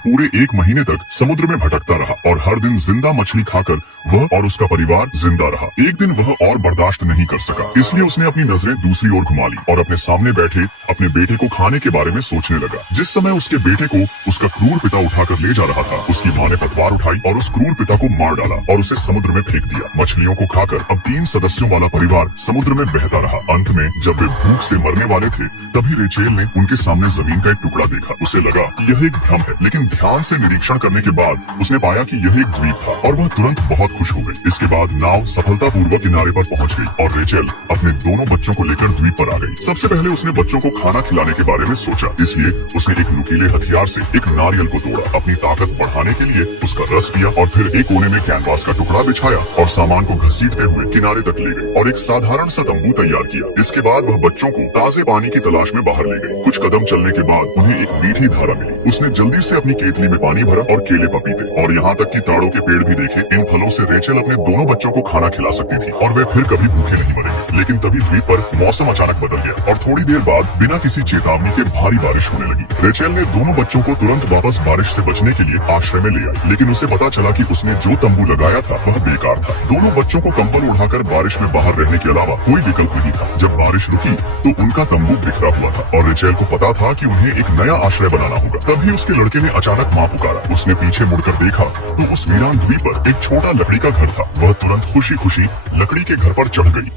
पूरे 1 महीने तक समुद्र में भटकता रहा और हर दिन जिंदा मछली खाकर वह और उसका परिवार जिंदा रहा। एक दिन वह और बर्दाश्त नहीं कर सका, इसलिए उसने अपनी नजरें दूसरी ओर घुमा ली और अपने सामने बैठे अपने बेटे को खाने के बारे में सोचने लगा। जिस समय उसके बेटे को उसका क्रूर पिता उठाकर ले जा रहा था, उसकी माँ ने पतवार उठाई और उस क्रूर पिता को मार डाला और उसे समुद्र में फेंक दिया। मछलियों को खाकर अब 3 सदस्यों वाला परिवार समुद्र में बहता रहा। अंत में जब वे भूख से मरने वाले थे, तभी रेचेल ने उनके सामने जमीन का एक टुकड़ा देखा। उसे लगा कि यह एक भ्रम है, लेकिन ध्यान से निरीक्षण करने के बाद उसने पाया कि यह एक द्वीप था और वह तुरंत बहुत खुश हो गई। इसके बाद नाव सफलतापूर्वक किनारे पर पहुंच गई और रेचेल अपने दोनों बच्चों को लेकर द्वीप पर आ गई। सबसे पहले उसने बच्चों को खाना खिलाने के बारे में सोचा, इसलिए उसने एक नुकीले हथियार से एक नारियल को तोड़ा। अपनी ताकत बढ़ाने के लिए उसका रस पिया और फिर एक कोने में कैनवास का टुकड़ा बिछाया और सामान को घसीटते हुए किनारे तक ले गई और एक साधारण सा तंबू तैयार किया। इसके बाद वह बच्चों को ताजे पानी की तलाश में बाहर ले गई। कुछ कदम चलने के बाद उन्हें एक मीठी धारा मिली। उसने जल्दी से अपनी केतली में पानी भरा और केले पपीते और यहाँ तक कि ताड़ों के पेड़ भी देखे। इन फलों से रेचेल अपने दोनों बच्चों को खाना खिला सकती थी और वे फिर कभी भूखे नहीं मरेंगे। लेकिन तभी द्वीप पर मौसम अचानक बदल गया और थोड़ी देर बाद बिना किसी चेतावनी के भारी बारिश होने लगी। रेचेल ने दोनों बच्चों को तुरंत वापस बारिश से बचने के लिए आश्रय में ले आई, लेकिन उसे पता चला कि उसने जो तंबू लगाया था वह बेकार था। दोनों बच्चों को कंबल उठाकर बारिश में बाहर रहने के अलावा कोई विकल्प नहीं था। जब बारिश रुकी तो उनका तंबू बिखरा हुआ था और रेचेल को पता था कि उन्हें एक नया आश्रय बनाना होगा। तभी उसके लड़के ने अचानक माँ पुकारा। उसने पीछे मुड़कर देखा तो उस वीरान द्वीप पर एक छोटा लकड़ी का घर था। वह तुरंत खुशी खुशी लकड़ी के घर पर चढ़ गई।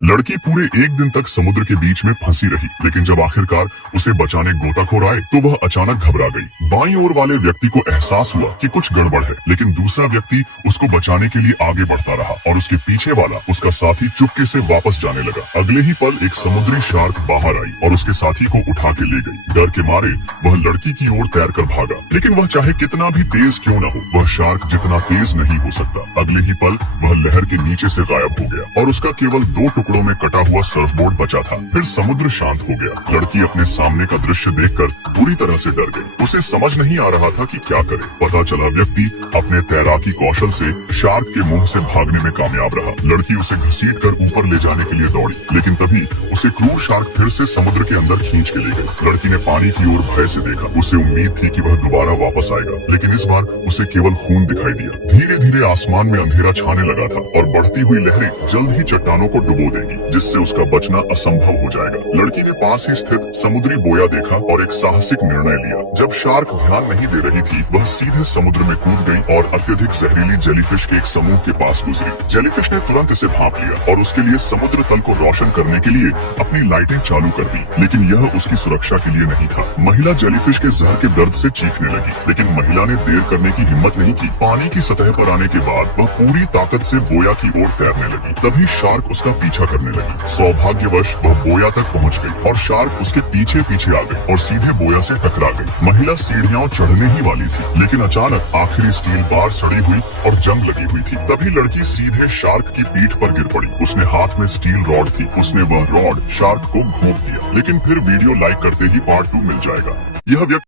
लड़की पूरे 1 दिन तक समुद्र के बीच में फंसी रही, लेकिन जब आखिरकार उसे बचाने गोताखोर आए तो वह अचानक घबरा गई। बाईं ओर वाले व्यक्ति को एहसास हुआ कि कुछ गड़बड़ है, लेकिन दूसरा व्यक्ति उसको बचाने के लिए आगे बढ़ता रहा और उसके पीछे वाला उसका साथी चुपके से वापस जाने लगा। अगले ही पल एक समुद्री शार्क बाहर आई और उसके साथी को उठा के ले गई। डर के मारे वह लड़की की ओर तैरकर भागा, लेकिन वह चाहे कितना भी तेज क्यों न हो, वह शार्क जितना तेज नहीं हो सकता। अगले ही पल वह लहर के नीचे से गायब हो गया और उसका केवल 2 टुकड़ों में कटा हुआ सर्फबोर्ड बचा था। फिर समुद्र शांत हो गया। लड़की अपने सामने का दृश्य देखकर बुरी तरह से डर गई। उसे समझ नहीं आ रहा था कि क्या करे। पता चला व्यक्ति अपने तैराकी कौशल से शार्क के मुंह से भागने में कामयाब रहा। लड़की उसे घसीटकर ऊपर ले जाने के लिए दौड़ी, लेकिन तभी उसे क्रूर शार्क फिर से समुद्र के अंदर खींच के ले गई। लड़की ने पानी की ओर भय से देखा। उसे उम्मीद थी कि वह दोबारा वापस आएगा, लेकिन इस बार उसे केवल खून दिखाई दिया। धीरे धीरे आसमान में अंधेरा छाने लगा था और बढ़ती हुई लहरें जल्द ही चट्टानों को डुबो देगी, जिससे उसका बचना असंभव हो जाएगा। लड़की ने पास ही स्थित समुद्री बोया देखा और एक साहसिक निर्णय लिया। जब शार्क ध्यान नहीं दे रही थी, वह सीधे समुद्र में कूद गई और अत्यधिक जहरीली जेलीफिश के एक समूह के पास गुजरी। जेलीफिश ने तुरंत इसे भांप लिया और उसके लिए समुद्र तल को रोशन करने के लिए अपनी लाइटें चालू कर दी, लेकिन यह उसकी सुरक्षा के लिए नहीं था। महिला जेलीफिश के जहर के दर्द से चीखने लगी, लेकिन महिला ने देर करने की हिम्मत नहीं की। पानी की सतह पर आने के बाद वह पूरी ताकत से बोया की ओर तैरने लगी। तभी शार्क उसका पीछा करने लगी। सौभाग्यवश वह बोया तक पहुंच गई और शार्क उसके पीछे पीछे आ गई और सीधे बोया से टकरा गई। महिला सीढ़ियां चढ़ने ही वाली थी, लेकिन अचानक आखिरी स्टील बार सड़ी हुई और जंग लगी हुई थी। तभी लड़की सीधे शार्क की पीठ पर गिर पड़ी। उसने हाथ में स्टील रॉड थी। उसने वह रॉड शार्क को घोंप दिया, लेकिन फिर वीडियो लाइक करते ही पार्ट 2 मिल जाएगा। यह व्यक्ति